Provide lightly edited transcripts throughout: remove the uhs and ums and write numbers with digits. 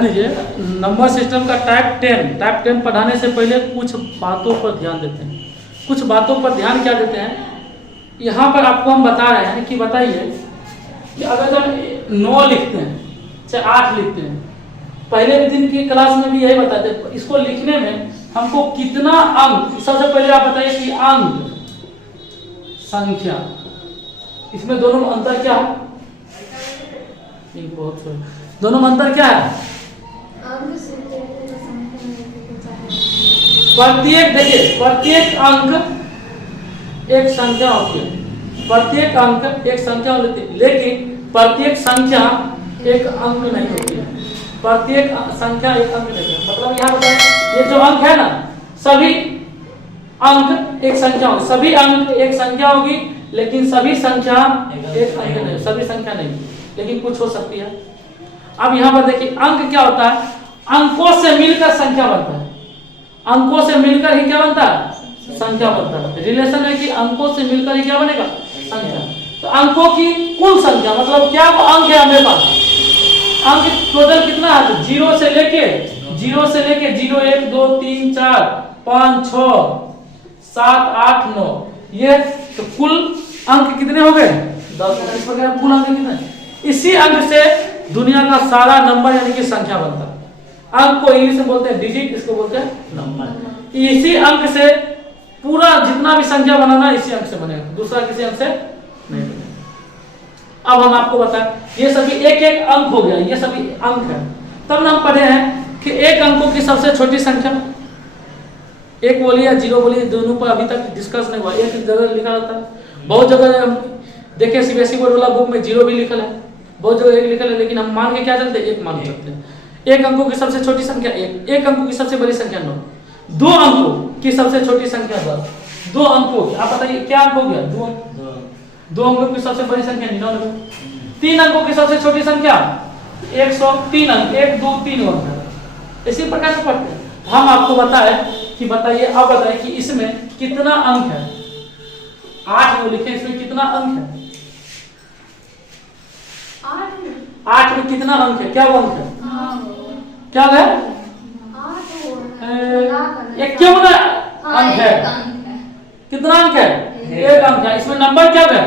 लीजिए, number system का type 10 पढ़ाने से पहले कुछ बातों पर ध्यान देते हैं। कुछ बातों पर ध्यान क्या देते हैं, यहाँ पर आपको हम बता रहे हैं कि बताइए कि अगर हम 9 लिखते हैं चाहे 8 लिखते हैं, पहले दिन की क्लास में भी यही बताते हैं, इसको लिखने में हमको कितना अंक, सबसे पहले आप बताइए कि अंक संख्या, इसमें दोनों में अंतर क्या है? बहुत सही, दोनों में अंतर क्या है? प्रत्येक, देखिए प्रत्येक अंक एक संख्या होती है, प्रत्येक अंक एक संख्या होती है, लेकिन प्रत्येक संख्या एक अंक नहीं होती है। प्रत्येक संख्या एक अंक नहीं है, मतलब यहाँ बताएं, ये जो अंक है ना, सभी अंक एक संख्या होगी, सभी अंक एक संख्या होगी, लेकिन सभी संख्या एक अंक नहीं, सभी संख्या नहीं, लेकिन कुछ हो सकती है। अब यहाँ पर देखिए अंक क्या होता है, अंकों से मिलकर संख्या बनता है, अंकों से मिलकर ही क्या बनता है? संख्या बनता है। रिलेशन है कि अंकों से मिलकर ही क्या बनेगा? संख्या। तो अंकों की कुल संख्या, मतलब क्या अंक है हमारे पास, अंक टोटल कितना है? 0 से लेके 0 1 2 3 4 5 6 7 8 9, ये तो कुल अंक कितने हो गए? 10। इस प्रकार कुल अंक कितने? इसी अंक से दुनिया का सारा नंबर यानी कि संख्या बनता है। अंक को इंग्लिश में बोलते हैं डिजिट, इसको बोलते हैं नंबर। इसी अंक से पूरा जितना भी संख्या बनाना इसी अंक से बनेगा, दूसरा किसी अंक से नहीं बनेगा। अब हम आपको बताएं, ये सभी एक एक अंक हो गया, ये सभी अंक है। तब हम पढ़े हैं कि एक अंकों की सबसे छोटी संख्या, एक बोलिए या 0 बोलिए, दोनों पर अभी तक डिस्कस नहीं हुआ। एक जगह लिखा रहता है, बहुत जगह हम देखे सीबीएसई बोर्ड वाला बुक में 0 भी लिखल है, बहुत जगह 1 लिखल है, लेकिन हम मान के क्या चलते हैं? 1 मान चलते हैं। एक अंकों की सबसे छोटी संख्या 1, एक अंकों की सबसे बड़ी संख्या 9, 2 अंकों की सबसे छोटी संख्या 10, 2 अंकों की, आप बताइए क्या अंक हो गया? 2 अंकों की सबसे बड़ी संख्या 99, 3 अंकों की सबसे छोटी संख्या 103 अंक, 1 2 3 अंक। इसी प्रकार से पढ़ते हैं। हम आपको बताएं कि बताइए, अब बताइए कि इसमें कितना अंक है? 8 में लिखे, इसमें कितना अंक है? 8 में कितना अंक है? क्या अंक है? क्या है? 51 अंक है। कितना अंक है? 1 अंक है। इसमें नंबर क्या है?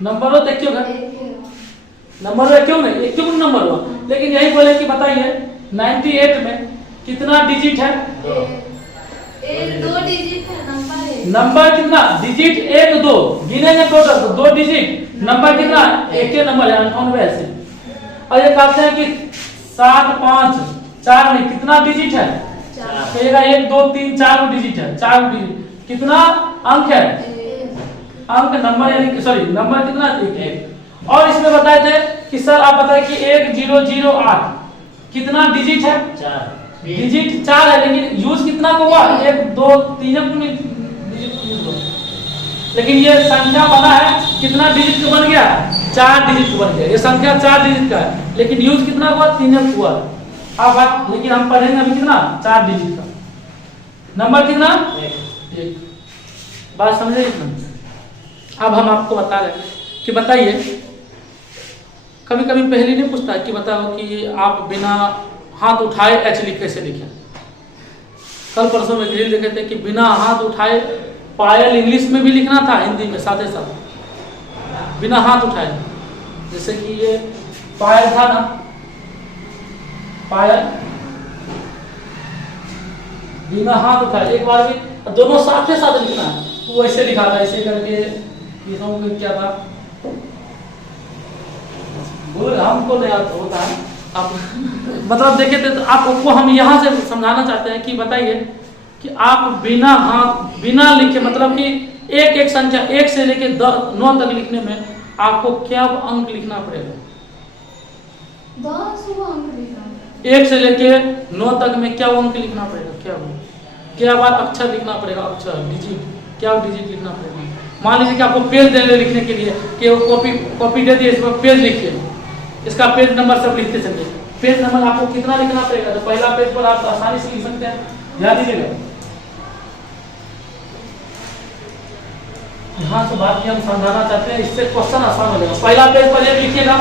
नंबर हो देखियो घर, नंबर क्यों नहीं, क्यों नंबर हुआ? लेकिन यही बोले कि बताइए 98 में कितना डिजिट है? 2 डिजिट है नंबर। नंबर कितना? डिजिट 1 2 गिनेंगे टोटल तो 2 डिजिट। नंबर कितना? एक ही नंबर है 98 ऐसे। और ये कहते हैं कि 7 5 4 में कितना डिजिट है? 4। 1 2 3 4 डिजिट है, 4 डिजिट। कितना अंक है? अंक नंबर यानी कि सॉरी नंबर कितना? 1। और इसमें बताए थे कि सर आप बताए कि 1008 कितना डिजिट है? 4 डिजिट 4 है, लेकिन यूज कितना को हुआ? 1 2 3 डिजिट यूज हुआ, लेकिन ये संख्या बना है कितना डिजिट का बन गया? 4 डिजिट का बन गया। ये संख्या 4 डिजिट का है, लेकिन यूज कितना हुआ? 3 हुआ। अब आप लेकिन हम पढ़ेंगे अभी कितना? 4 डिजिट का नंबर कितना? 1। बात समझे इतना? अब हम आपको बता रहे हैं कि बताइए, कभी कभी पहले नहीं पूछता कि बताओ कि आप बिना हाथ उठाए एच लिख कैसे लिखें। कल परसों में रील देखे थे कि बिना हाथ उठाए पायल इंग्लिश में भी लिखना था, हिंदी में साथ ही साथ बिना हाथ उठाए। जैसे कि ये पायल था ना, पायल बिना हाथ उठाए, एक बार भी दोनों साथ ही साथ लिखना है, वो ऐसे लिखा था, ऐसे करके क्या था बोल, हमको नहीं आता होता है। आप मतलब देखे थे, तो आपको हम यहाँ से समझाना चाहते हैं कि बताइए कि आप बिना हाथ बिना लिखे, मतलब कि एक एक संख्या 1 से लेके 9 तक लिखने में आपको क्या अंक लिखना पड़ेगा? 10 अंक लिखना। 1 से लेके 9 तक में क्या अंक लिखना पड़ेगा? क्या बात अक्षर लिखना पड़ेगा? अक्षर डिजिट, क्या डिजिट लिखना पड़ेगा? मान लीजिए कि आपको पेज दे रहे लिखने के लिए कि वो कॉपी दे दिए, इसमें पेज लिखिए, इसका पेज नंबर सब लिखते चलिए। पेज नंबर आपको कितना लिखना पड़ेगा? तो पहला पेज पर आप आसानी से लिख सकते हैं, ध्यान दीजिएगा। यहाँ से बात हम समझाना चाहते हैं, इससे क्वेश्चन आसान हो जाएगा। पहला पेज पर एक लिखिएगा,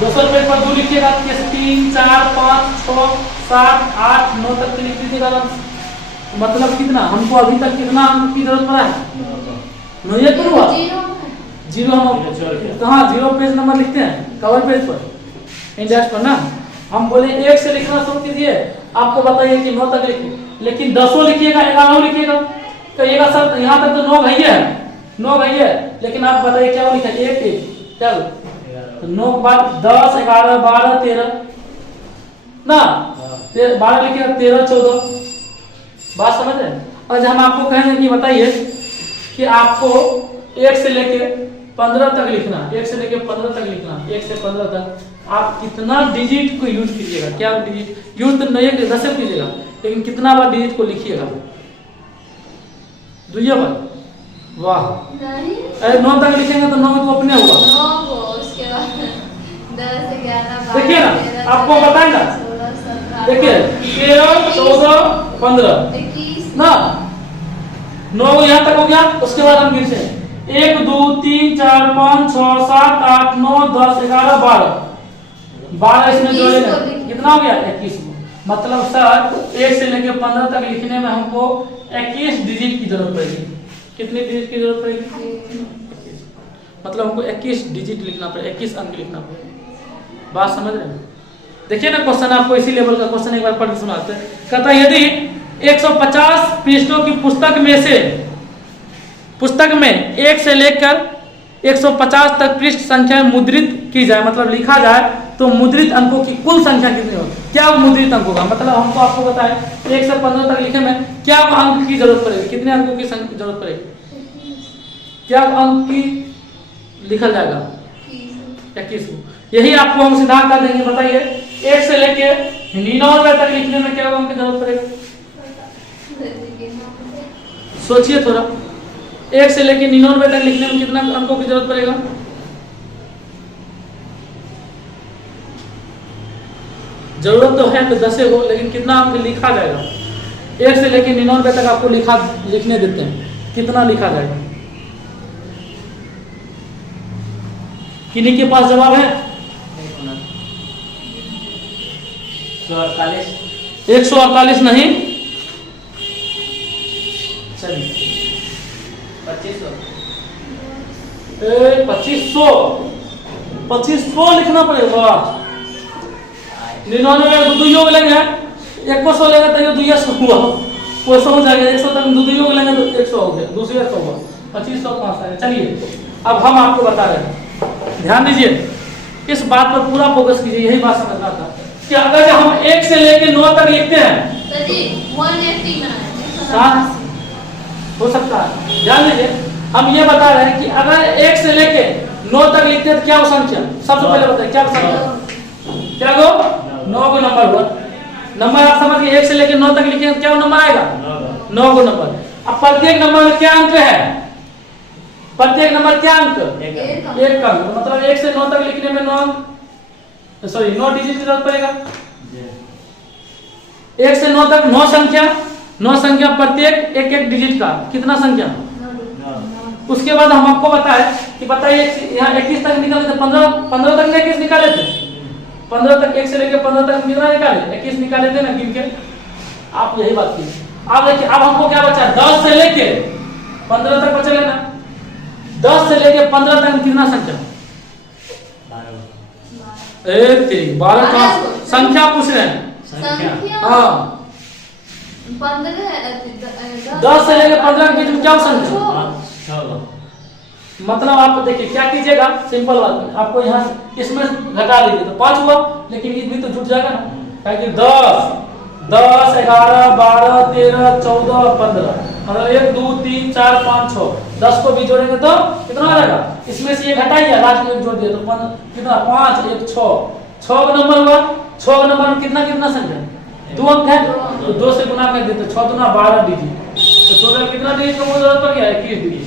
दूसरे पेज पर 2 लिखिएगा, 3 4 5 6 7 8 9 तक के लिख दीजिएगा आराम से। मतलब कितना हमको अभी तक कितना अंक की जरूरत पड़ा है? 9 ये तो हुआ जीरो। हम कहाँ जीरो पेज नंबर लिखते हैं? कवर पेज पर, इंडेक्स पर ना। हम बोले 1 से लिखना शुरू कीजिए, आपको बताइए कि 9 तक लिखिए, लेकिन 10 लिखिएगा 11 लिखिएगा, कहिएगा सर यहाँ तक तो 9 भैया है, 9 भैया, लेकिन आप बताइए क्या लिखा? 1 क्या 9 के बाद 10 11 12 13 ना, 12 लिखिएगा, 13 14। बात समझ रहे हैं? और हम आपको कहेंगे कि बताइए कि आपको 1 से लेके 15 तक लिखना, 1 से लेके 15 तक लिखना, 1 से 15 तक आप कितना डिजिट को यूज कीजिएगा? क्या डिजिट यूज तो नहीं है, 10 कीजिएगा, लेकिन कितना बार डिजिट को लिखिएगा? 2 बार। वाह, अरे 9 तक लिखेंगे तो 9 तो अपने हुआ। 9 को उसके बाद 10 11 देखिए ना, आपको बताएगा, देखिए 13 14 15 21 ना, 9 यहाँ तक हो गया। उसके बाद हम गिनते हैं 1 2 3 4 5 6 7 8 9 10 11 12 इसमें जोड़ेंगे, कितना हो गया? 21। मतलब सर 1 से लेकर 15 तक लिखने में हमको 21 डिजिट की जरूरत पड़ेगी। कितनी डिजिट की जरूरत पड़ेगी? मतलब हमको 21 डिजिट लिखना पड़ेगा, 21 अंक लिखना पड़ेगा। बात समझ रहे हैं? देखिए ना क्वेश्चन, आपको इसी लेवल का क्वेश्चन एक बार पढ़ के सुनाते हैं। कहता है यदि 150 पृष्ठों की पुस्तक में 1 से लेकर 150 तक पृष्ठ संख्या मुद्रित की जाए, मतलब लिखा जाए, तो मुद्रित अंकों की कुल संख्या कितनी होगी? क्या मुद्रित अंकों का मतलब हमको आपको बताएं 1 से 15 तक लिखे में क्या अंक की जरूरत पड़ेगी? कितने अंकों की जरूरत पड़ेगी? क्या अंक की लिखा जाएगा? 21। यही आपको हम सिद्धांत कर देंगे। बताइए 1 से लेके 99 तक लिखने में क्या अंक की जरूरत पड़ेगा? सोचिए थोड़ा, 1 से लेके 99 तक लिखने में कितना अंकों की जरूरत पड़ेगा? जरूरत तो है तो 10 हो, लेकिन कितना अंक लिखा जाएगा? 1 से लेके 99 तक आपको लिखने देते हैं, कितना लिखा जाएगा? किन्हीं के पास जवाब है? 148 नहीं, चलिए 2500 लिखना पड़ेगा। 99 में 2 योग लेंगे, 100 लेंगे तो 200 हुआ, वो समझ जाएगा। 100 तक 2 योग लेंगे तो 100 हो गया, 200 हुआ, 2500 पास है। चलिए अब हम आपको बता रहे हैं, ध्यान दीजिए, इस बात पर पूरा फोकस कीजिए। यही बात समझना था कि अगर हम 1 से लेकर 9 तक लिखते हैं तो जी 180 हो सकता है। ध्यान दीजिए, हम ये बता रहे हैं कि अगर 1 से लेके 9 तक लिखते हैं तो क्या वो संख्या? सबसे पहले बताइए क्या संख्या? क्या गो? 9 को नंबर हुआ। नंबर आप समझ गए, 1 से लेके 9 तक लिखेंगे तो क्या वो नंबर आएगा? 9 को नंबर। अब प्रत्येक नंबर में क्या अंक है? प्रत्येक नंबर क्या अंक? 1 अंक। मतलब 1 से 9 तक लिखने में 9 अंक, सॉरी 9 डिजिट की जरूरत पड़ेगा। 1 से 9 तक 9 संख्या प्रत्येक एक डिजिट का कितना संख्या? उसके बाद हम आपको बताए कि बताइए यहाँ 21 तक निकाले थे, 15 तक 21 निकाले थे, 15 तक 1 से लेकर 15 तक कितना निकाले? 21 निकाले थे ना गिन के। आप यही बात कीजिए। आप देखिए अब हमको क्या बचा? 10 से लेके 15 तक बचे ना। 10 से लेके 15 तक कितना संख्या? 12 का संख्या पूछ रहे हैं। हाँ 10 से लेकर 15 के बीच में क्या संख्या? मतलब आप देखिए क्या कीजिएगा, सिंपल बात, आपको यहाँ इसमें घटा दीजिए तो 5 हुआ, लेकिन ये भी तो जुट जाएगा ना, ताकि 10 11 12 13 14 15, मतलब 1 2 3 4 5 6, 10 को भी जोड़ेंगे तो कितना आ जाएगा? इसमें से ये घटाइए, लास्ट में जोड़ दिए तो कितना? 5 1 6 नंबर हुआ। 6 नंबर में कितना संख्या? 2 अंक है, तो 2 से गुना कर देते, 6 दूना 12 डिजिट, तो टोटल कितना डिजिट का जरूरत पड़ गया? 21 डिजिट।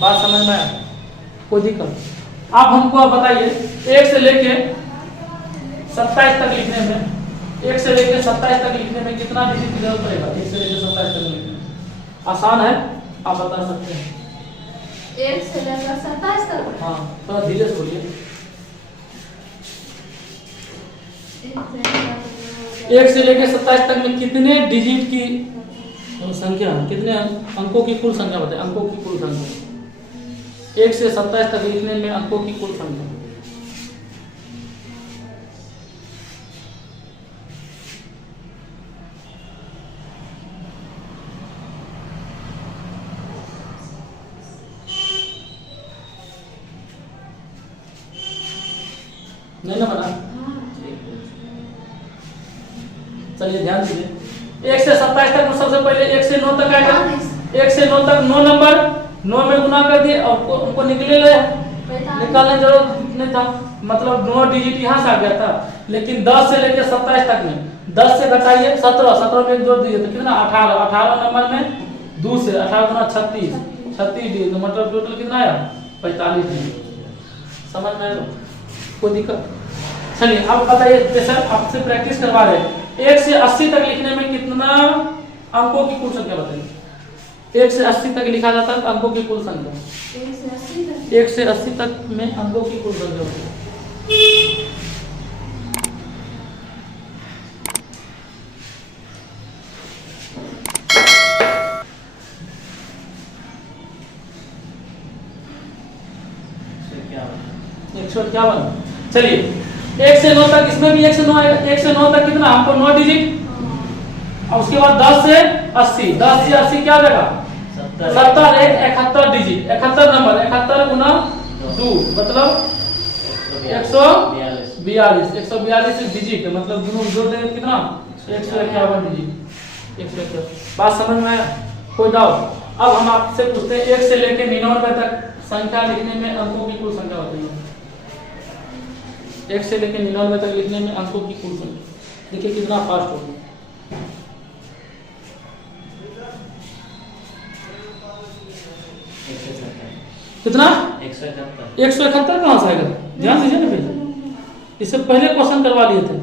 बात समझ में आया? कोई दिक्कत? आप हमको बताइए 1 से लेके 27 तक लिखने में, 1 से लेके 27 तक लिखने में कितना डिजिट की जरूरत पड़ेगा? 1 से लेके 27 तक लिखने में आसान है, आप बता सकते हैं। 1 से लेकर 27 तक? हाँ थोड़ा धीरे से बोलिए। 1 से लेकर 27 तक में कितने डिजिट की संख्या, कितने अंकों की कुल संख्या बताए, अंकों की कुल संख्या 1 से 27 तक लिखने में अंकों की कुल संख्या। नहीं ना बना, चलिए ध्यान दीजिए। 1 से 27 तक में सबसे पहले 1 से 9 तक आएगा। 1 से 9 तक 9 नंबर 9 में गुना कर दिए और उनको निकले ले, निकालने की जरूरत नहीं था, मतलब 9 डिजिट यहाँ से आ गया था। लेकिन 10 से लेकर 27 तक में 10 से घटाइए 17, 17 में जोड़ दीजिए तो कितना 18, 18 नंबर में 2 से 18 गुना 36, 36 डिजिट, तो मतलब टोटल कितना आया 45 डिजिट। समझ में आया, कोई दिक्कत? चलिए अब बताइए, जैसे आपसे प्रैक्टिस करवा रहे हैं 1 से 80 तक लिखने में कितना अंकों की कुल संख्या बताइए। 1 से 80 तक लिखा जाता है अंकों की कुल संख्या। 1 से 80 तक में अंकों की कुल संख्या होती है। क्या बना? चलिए 1 से 9 तक, इसमें भी 1 से 9 आएगा। 1 से 9 तक कितना हमको 9 डिजिट, और उसके बाद 10 से 80, 10 से 80 क्या देगा 70, 71 डिजिट, 71 नंबर, 71 गुना 2 मतलब 142, 142 डिजिट, मतलब दोनों जोड़ देंगे कितना 151 डिजिट, 151। बात समझ में आया, कोई डाउट? अब हम आपसे पूछते हैं 1 से लेकर 99 तक संख्या लिखने में अंकों की कुल संख्या बताइए। 1 से लेकर 99 तक लिखने में अंकों की कुल संख्या, देखिए कितना फास्ट हो गया। कितना 171 कहाँ से आएगा? ध्यान दीजिए ना भैया, इससे पहले क्वेश्चन करवा लिए थे।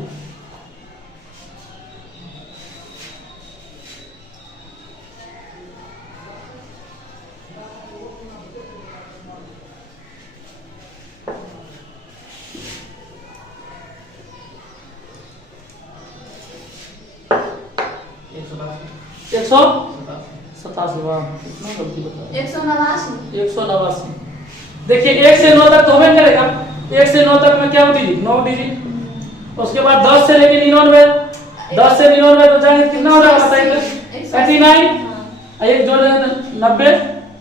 एक सौ 87, कितना गलती बताया 189। देखिए 1 से 9 तक तो होबे करेगा। 1 से 9 तक में क्या डिजिट 9 डिजिट, उसके बाद 10 से लेके 99, 10 से 99 तो जाएंगे कितना हो जाएगा बताइए 89, एक जोड़ेंगे तो 90,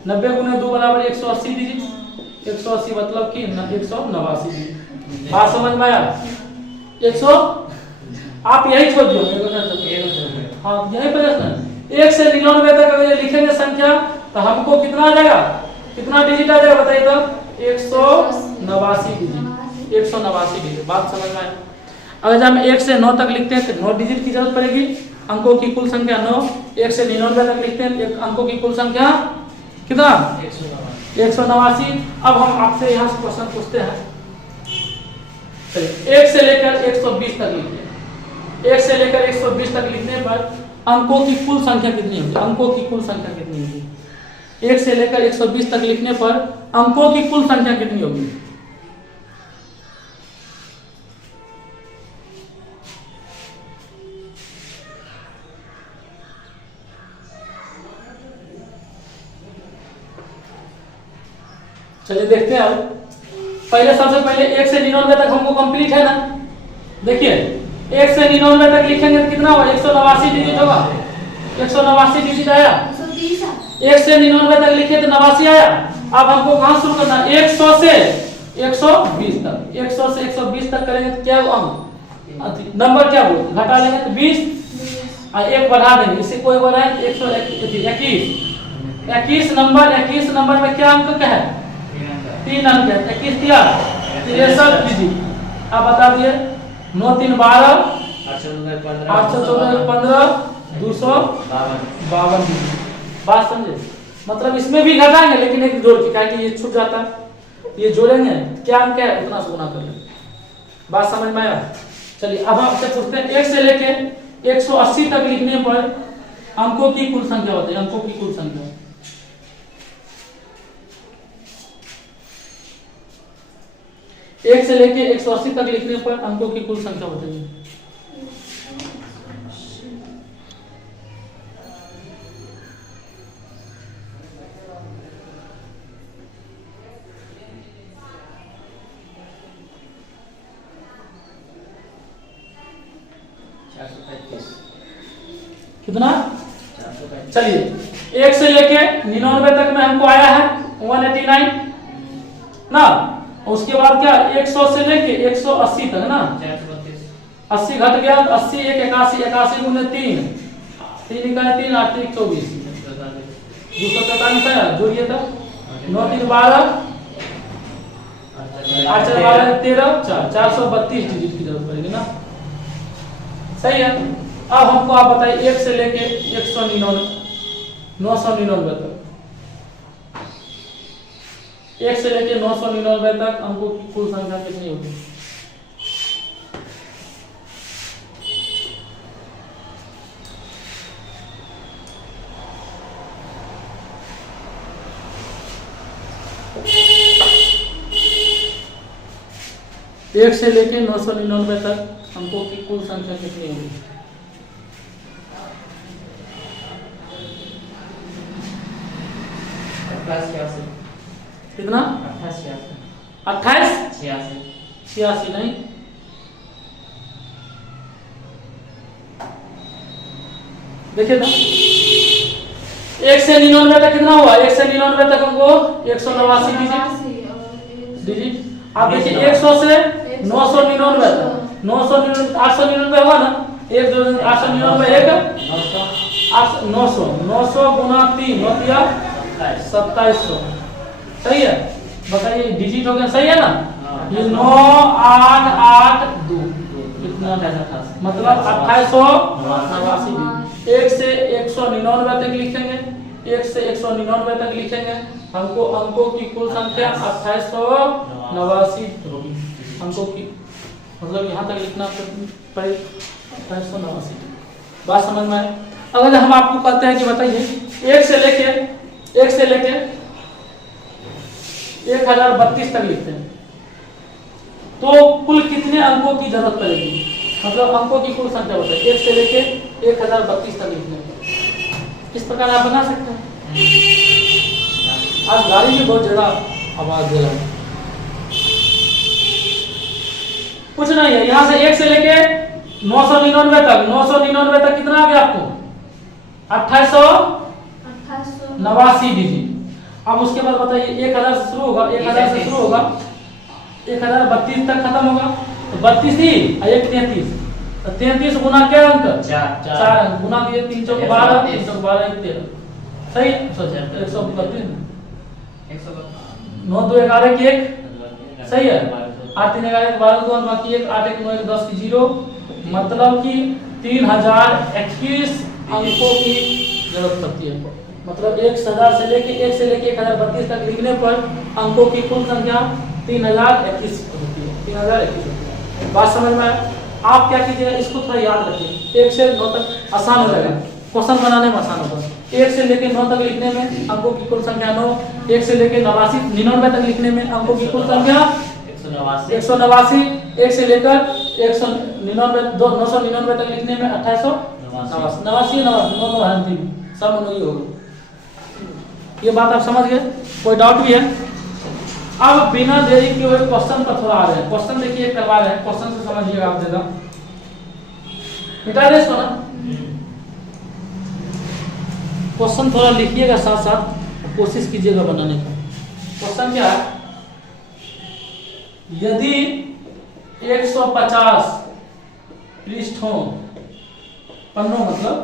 90 गुने 2 बराबर 180 डिजिट, 180 मतलब कि 189 डिजिट। बात समझ में आया? 100 आप यही छोड़ दो, हाँ यही प्रश्न। 1 से 99 तक अगर ये लिखेंगे संख्या तो हमको कितना आ जाएगा, कितना डिजिट आ जाएगा बताइए तो 189 डिजिट, 189 डिजिट। बात समझ में आया? अगर हम 1 से 9 तक लिखते हैं तो 9 डिजिट की जरूरत पड़ेगी, अंकों की कुल संख्या 9। 1 से 99 तक लिखते हैं अंकों की कुल संख्या कितना 189। अब हम आपसे यहाँ से क्वेश्चन पूछते हैं, 1 से लेकर 120 तक लिखते हैं। 1 से लेकर 120 तक लिखने पर अंकों की कुल संख्या कितनी होगी, अंकों की कुल संख्या कितनी होगी? 1 से लेकर 120 तक लिखने पर अंकों की कुल संख्या कितनी होगी? चलिए देखते हैं। अब पहले सबसे पहले 1 से 99 तक हमको कंप्लीट है ना। देखिए 1 से 99 तक लिखेंगे तो कितना होगा 189 डिजिट होगा, 189 डिजिट आया। 1 से 99 तक लिखे तो 89 आया। अब हमको कहाँ शुरू करना है 100 से 120 तक, 100 से 120 तक करेंगे तो क्या अंक नंबर क्या हो घटा लेंगे तो 20 और 1 बढ़ा देंगे, इससे कोई बढ़ाए 121 नंबर में क्या अंक क्या है 3 अंक है, 21 क्या 63 डिजिट। अब बता दिए 9 3 12 8 14 15 252 डिजिट। बात समझे? मतलब इसमें भी घटाएंगे लेकिन एक जोड़ के, क्या ये छूट जाता है, ये जोड़ेंगे क्या अंक है उतना से गुना कर लेंगे। बात समझ में आया? चलिए अब आपसे पूछते हैं 1 से लेके 180 तक लिखने पर अंकों की कुल संख्या होती है, अंकों की कुल संख्या। 1 से लेके 180 तक लिखने पर अंकों की कुल संख्या बताइए। कितना? चलिए 1 से लेके 99 तक में हमको आया है 189 ना। उसके बाद क्या 100 से लेके 180 तक ना, 80 घट गया 80 1 81 81 गुने 3 3 निकाले 3 8 3 24 243 आया। जोड़िए तब 9 3 12 8 4 12 13 432 डिजिट की जरूरत पड़ेगी ना। सही है। अब हमको आप बताइए 1 से लेके 199 999 तक, 1 से लेके 999 तक अंकों की कुल संख्या कितनी होगी? एक से लेके 999 तक अंकों की कुल संख्या कितनी होगी? कितना? 28 86 नहीं, देखिए ना 1 से 99 तक कितना हुआ? 1 से 99 तक हमको 189 डिजिट। आप देखिए 100 से 999 तक 999 899 हुआ ना, 1 2 899 1 900 900 गुना 3 हो गया 2700। सही है, बताइए डिजिट हो गया। सही है ना। ये 9 8 8 2 कितना? मतलब 2889। 1 से 199 तक लिखेंगे, 1 से 199 तक लिखेंगे, हमको अंकों की कुल संख्या 2889 होगी। अंकों की मतलब यहाँ तक लिखना पड़े 2889। बात समझ में आए? अगर हम आपको कहते हैं कि बताइए 1 से लेके 1032 तक लिखते हैं तो कुल कितने अंकों की जरूरत पड़ेगी? मतलब अंकों की कुल संख्या बताइए 1 से लेके 1032 तक लिखने में। इस प्रकार आप बना सकते हैं। आज गाड़ी में बहुत ज्यादा आवाज दे रहा है, कुछ नहीं है। यहाँ से 1 से लेके 999 तक कितना आ गया आपको? 2889 डिजिट। अब उसके बाद बताइए 1000 से शुरू होगा, 1000 से शुरू होगा 1032 तक खत्म होगा तो 32 ही 1 33 तो 33 गुना क्या अंक? 4 अंक गुना दिए 3 चौक 12 3 चौक 12 1 13। सही है। 132 9 2 11 की 1 सही है। 8 3 11 12 2 बाकी 1 8 1 9 1 10 की 0 मतलब कि 3021 अंकों की जरूरत पड़ती है। मतलब 1000 से लेके 1032 तक लिखने पर अंकों की कुल संख्या 3021 होती है। 3021 होती है। बात समझ में आया? आप क्या कीजिएगा, इसको थोड़ा याद रखिए। 1 से 9 तक आसान हो जाएगा, क्वेश्चन बनाने में आसान होगा। 1 से लेके 9 तक लिखने में अंकों की कुल संख्या 9, 1 से लेके 99 तक लिखने में अंकों की कुल संख्या 189, 1 से लेकर 999 तक लिखने में 2889 सब नहीं होगा। ये बात आप समझ गए? कोई डाउट भी है? अब बिना देरी के हुए क्वेश्चन पर थोड़ा आ रहे हैं। क्वेश्चन देखिए करवा रहे हैं, क्वेश्चन से समझिएगा आप जरा। मिटा दे इसको ना, क्वेश्चन थोड़ा लिखिएगा साथ साथ कोशिश कीजिएगा बनाने का। क्वेश्चन क्या है? यदि 150 पृष्ठों पन्नों मतलब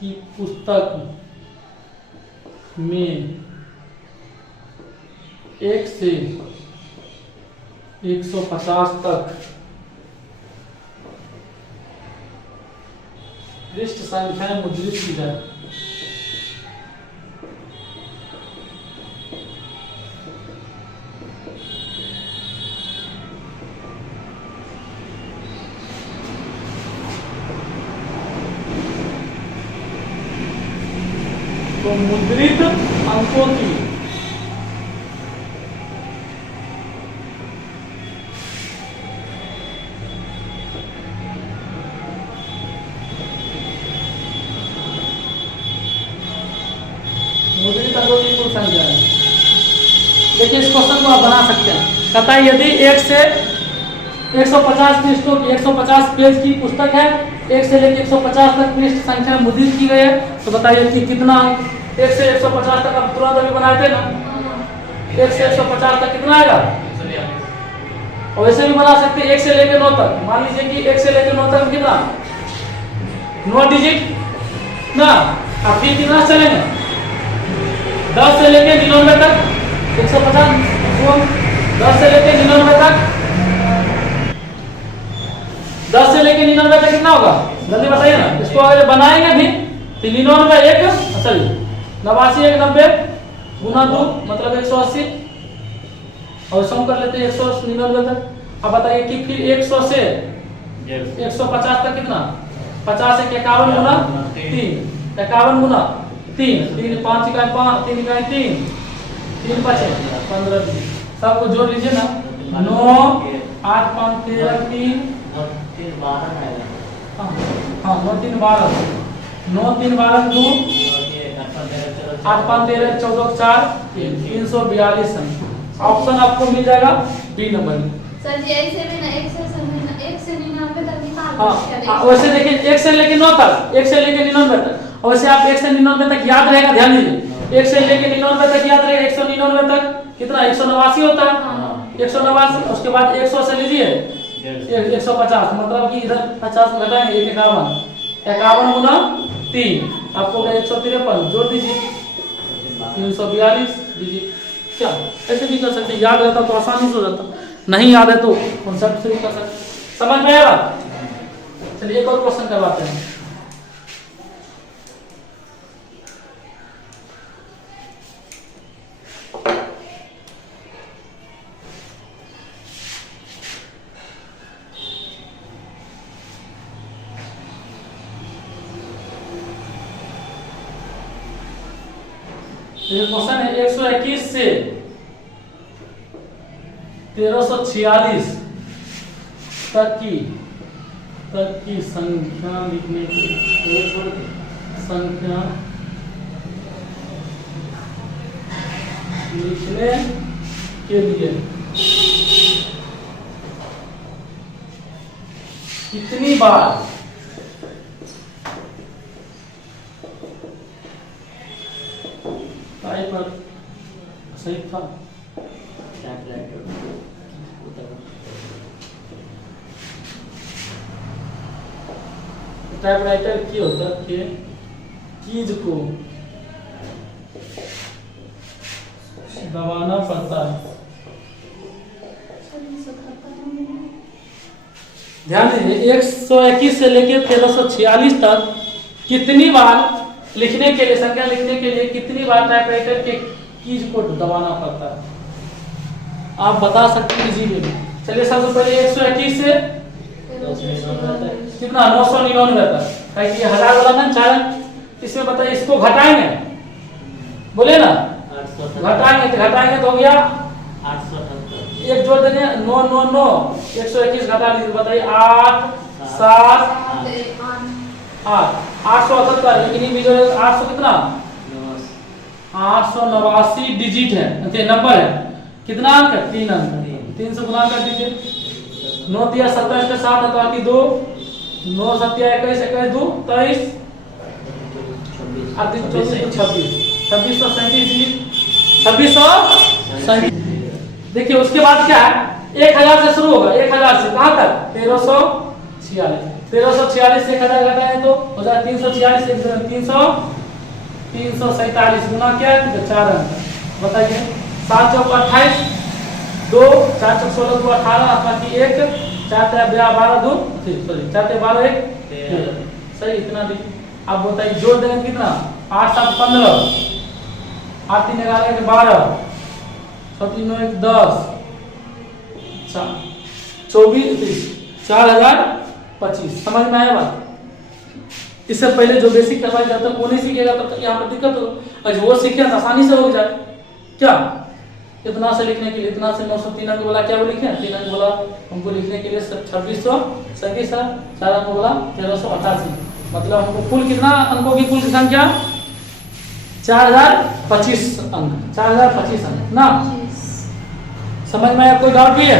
की पुस्तक में 1 से 150 तक पृष्ठ संख्याएं मुद्रित की जाए तो मुद्रित अंकों की देखिए इस क्वेश्चन को आप बना सकते हैं। कहता है यदि 1 से 150 पृष्ठों की 150 पेज की पुस्तक है, 1 से लेकर 150 तक पृष्ठ संख्या मुद्रित की गई है, तो बताइए कि कितना अंक। 1 से 150 तक आप तुरंत अभी बनाए थे ना, 1 से 150 तक कितना आएगा। और वैसे भी बना सकते हैं 1 से लेकर 9 तक। मान लीजिए कि 1 से लेकर 9 तक कितना 9 डिजिट ना। अब फिर कितना चलेंगे 10 से लेकर 99 तक 150, 10 से लेकर 99 तक, 10 से लेकर 99 तक कितना होगा जल्दी बताइए ना। इसको अगर बनाएंगे भी तो 99 1 सॉरी 89 1 90 गुना 2 मतलब 180 और सम कर लेते हैं 199 तक। अब बताइए कि फिर 100 से 150 तक कितना 50 से 51 गुना 3 51 गुना 3 3 5 का 5 3 का 3 3 5 15 सबको जोड़ लीजिए ना। 9 8 5 13 3 हाँ 9 3 12 9 3 12 2 8 5 13 14 4 342 ऑप्शन आपको मिल जाएगा बी नंबर में। सर जी ऐसे भी ना 1 से 99 तक निकाल हाँ वैसे देखिए 1 से लेकर 9 तक 1 से लेकर 99 तक। और वैसे आप 1 से 99 तक याद रहेगा, ध्यान दीजिए 1 से लेकर 99 तक याद रहेगा। 199 तक कितना 189 होता है 189। उसके बाद 100 से लीजिए 150 मतलब कि इधर 50 घटाएंगे 51 गुना 3 आपको 153 जोड़ दीजिए 342 दीजिए। क्या ऐसे भी कर सकते हैं, याद रहता तो आसानी से हो जाता, नहीं याद है तो कॉन्सेप्ट से भी कर सकते। समझ में आया बात। चलिए एक और क्वेश्चन करवाते हैं। क्वेश्चन है 121 से 1346 तक की संख्या लिखने के लिए कितनी बार पर सही था टाइपराइटर की होता के कीज को दबाना पड़ता है। ध्यान दीजिए 121 से लेकर 1346 तक कितनी बार लिखने के लिए संख्या लिखने के लिए कितनी बार टाइपराइटर के कीज को दबाना पड़ता है आप बता सकते हैं इजीली में। चलिए सबसे पहले 121 से कितना 999 तक है कि 1000 वाला ना चार इसमें बताइए इसको घटाएंगे बोले ना घटाएंगे तो हो गया 878 एक जोड़ देंगे 999 121 घटा लीजिए बताइए 8 7 878 लेकिन भी जो 800 कितना 889 डिजिट है नंबर है कितना अंक 3 अंक 3 से गुना कर दीजिए 9 तिया 27 के 7 है तो 2 9 7 21 21 2 23 अब 24 26 2637 देखिए उसके बाद क्या है 1000 से शुरू होगा 1000 से कहां तक 1346 से 1000 घटाएं तो हो जाए 346 347 गुना क्या है 4 अंक बताइए 7 चौक 28 2 4 चौक 16 2 18 बाकी 1 4 12 2 सॉरी 4 12 1 सही इतना देखिए। अब बताइए जोड़ देंगे कितना 8 7 15 8 3 11 12 7 3 9 1 10 24 4025 समझ में आया बात। इससे पहले जो बेसिक करवाया जाता है वो नहीं सीखेगा तब तक यहाँ पर दिक्कत हो। और वो सीखे तो आसानी से हो जाए क्या इतना से लिखने के लिए इतना से 903 अंक बोला क्या वो लिखे 3 अंक बोला हमको लिखने के लिए 2637 है 4 अंक बोला 1388 मतलब हमको कुल कितना अंकों की कुल संख्या 4025 अंक 4025 अंक ना समझ में आया? कोई डाउट भी है?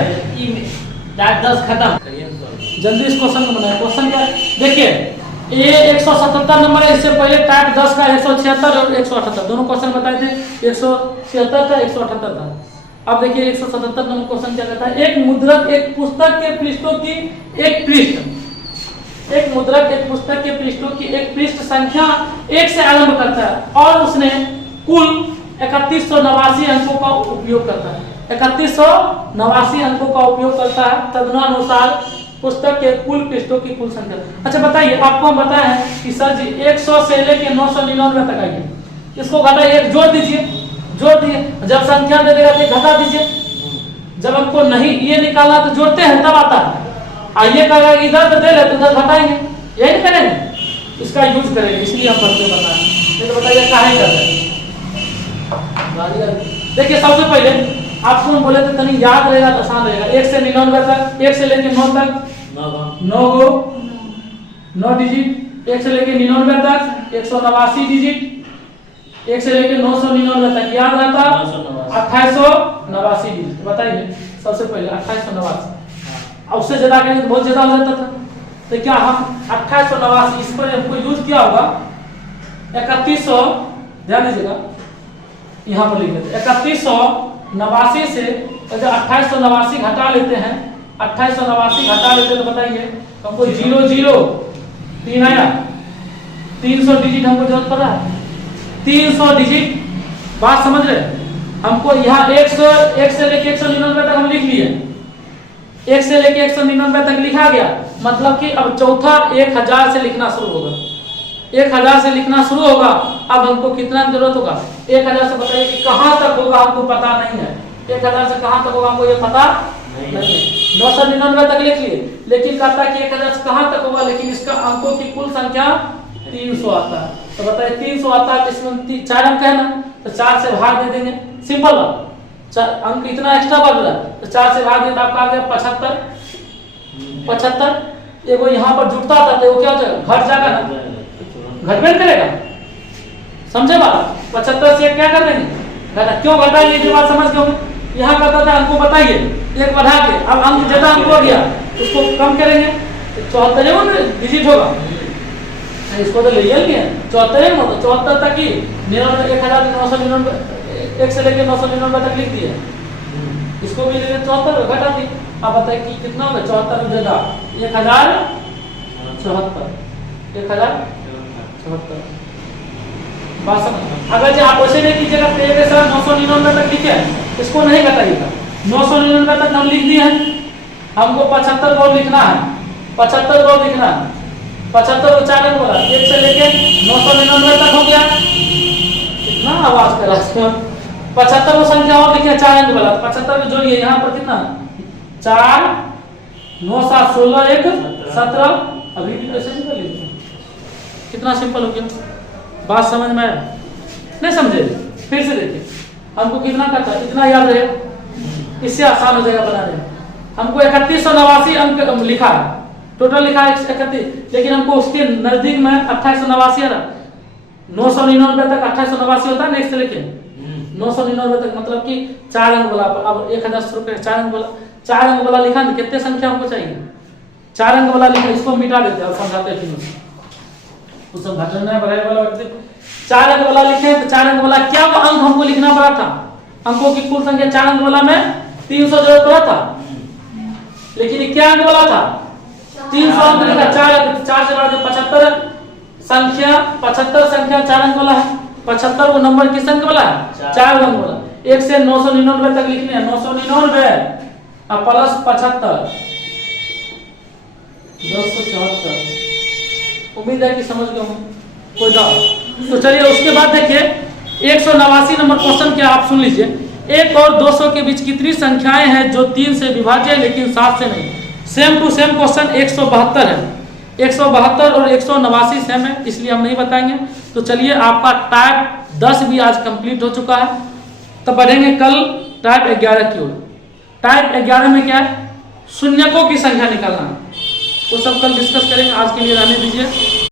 टाइप 10 खत्म। जल्दी इस क्वेश्चन को बनाए। क्वेश्चन क्या है? देखिए ये 177 नंबर है, इससे पहले टाइप 10 का 176 और 178 दोनों क्वेश्चन बताए थे। 176 था, 178 था। अब देखिए 177 नंबर क्वेश्चन क्या कहता है? एक मुद्रक एक पुस्तक के पृष्ठों की एक पृष्ठ, एक मुद्रक एक पुस्तक के पृष्ठों की एक पृष्ठ संख्या 1 से आरंभ करता है और उसने कुल 3189 अंकों का उपयोग करता है। 3189 अंकों का उपयोग करता है, तदनुसार पुस्तक के कुल पृष्ठों की कुल संख्या। अच्छा बताइए, आपको हम बताए हैं कि सर जी 100 से लेके 999 तक आइए, इसको घटाइए, एक जोड़ दीजिए, जोड़ दिए, जब संख्या दे देगा तो घटा दीजिए। जब हमको नहीं ये निकालना तो जोड़ते हैं तब आता है, आइए कहेगा इधर तो दे ले तो उधर घटाएंगे, यही नहीं करेंगे, इसका यूज करेंगे, इसलिए हम बच्चे बताए। नहीं तो बताइए काहे कर रहे हैं। देखिए सबसे पहले आपको हम बोले थे तनी याद रहेगा तो आसान रहेगा। 1 से 99 तक, 1 से लेके 9 तक 9 डिजिट, 1 से लेके 99 तक 189 डिजिट, 1 से लेके 999 तक याद रहता 2889 डिजिट। बताइए सबसे पहले 2889, अब उससे ज्यादा करेंगे तो बहुत ज्यादा हो जाता था, तो क्या हम 2889 इस पर हमको यूज किया होगा 3100, ध्यान दीजिएगा यहाँ पर लिख लेते 3189 से अगर 2889 घटा लेते हैं, 2889 घटा लेते हैं तो बताइए हमको 00 3 आया, 300 डिजिट हमको जरूरत पड़ रहा है, 300 डिजिट। बात समझ रहे? हमको यहाँ 1 से लेके 199 तक हम लिख लिए, 1 से लेके 199 तक लिखा गया, मतलब कि अब चौथा 1000 से लिखना शुरू होगा, 1000 से लिखना शुरू होगा। अब हमको कितना जरूरत होगा? 1000 से बताइए कि कहां तक होगा हमको पता नहीं है, 1000 से कहां तक होगा हमको ये पता नहीं है। 999 तक लिख लिए, लेकिन कहता है कि 1000 से कहां तक होगा, लेकिन इसका अंकों की कुल संख्या 300 आता है। तो बताइए 300 आता है, इसमें 4 अंक है ना, तो 4 से भाग दे देंगे, सिंपल बात। अंक इतना एक्स्ट्रा बढ़ रहा है तो 4 से भाग दें तो आपका आ गया 75। एगो यहाँ पर जुटता था तो क्या हो जाएगा? घट जाएगा ना, घटबेन करेगा, समझे बात? 75 से क्या कर देंगे? घटा। क्यों घटाएंगे? ये बात समझ गए? यहाँ कहता था अंक बताइए, एक बढ़ा के, अब अंक ज्यादा अंक हो गया उसको कम करेंगे, 74 डिजिट होगा, इसको तो ले लिया 74 में, तो 74 तक ही 1999 1 से लेके 999 तक लिख दिए, इसको भी 74 घटा दी। अब बताइए कि कितना होगा? 74 जगह 1074, 1074। बात समझ? अगर जो आप वैसे नहीं कीजिएगा तो एक सर 999 तक लिखे, इसको नहीं घटाइएगा, 999 तक हम लिख दिए हैं, हमको 75 को लिखना है, 75 को लिखना है, 75 को 4 अंक बोला, 1 से लेके 999 तक हो गया, कितना आवाज कर रहा है? 75 को संख्या और लिखे 4 अंक वाला, 75 को जोड़िए, यहाँ पर कितना 4 9 7 16 1 17, अभी भी ऐसे नहीं कर लीजिए, कितना सिंपल हो गया। बात समझ में आया? नहीं समझे? फिर से देखिए, हमको कितना करता है, इतना याद रहे, इससे आसान हो जाएगा बनाने में। हमको 3189 अंक लिखा है, टोटल लिखा है 31, लेकिन हमको उसके नजदीक में 2889 है ना, 999 तक 2889 होता है, नेक्स्ट लेके 999 तक, मतलब कि 4 अंक वाला। अब 1000 शुरू करें, 4 अंक वाला, 4 अंक वाला लिखा ना, कितने संख्या हमको चाहिए? 4 अंक वाला लिखा, इसको मिटा देते हैं, समझाते हैं फिर उस सब घटना बढ़ाने वाला व्यक्ति 4 अंक वाला लिखे, तो 4 अंक वाला क्या अंक हमको लिखना पड़ा था? अंकों की कुल संख्या 4 अंक वाला में 300 जरूरत पड़ा था, लेकिन ये क्या अंक वाला था? 300 अंक लिखा, 4 अंक, 4 से बढ़ा 75 संख्या, 75 संख्या 4 अंक वाला है, 75 वो नंबर किस अंक वाला है? 4 अंक वाला। 1 से 999 तक लिखने हैं, 999 अब प्लस 75 1074। उम्मीद है कि समझ गए हों, कोई डाउट? तो चलिए उसके बाद देखिए 189 नंबर क्वेश्चन क्या, आप सुन लीजिए। 1 और 200 के बीच कितनी संख्याएं हैं जो 3 से विभाज्य है लेकिन 7 से नहीं? सेम टू सेम क्वेश्चन 172 है, 172 और 189 सेम है, इसलिए हम नहीं बताएंगे। तो चलिए आपका टाइप 10 भी आज कंप्लीट हो चुका है, तब बढ़ेंगे कल टाइप 11 की ओर। टाइप 11 में क्या है? शून्यकों की संख्या निकालना, वो सब कल डिस्कस करेंगे, आज के लिए रहने दीजिए।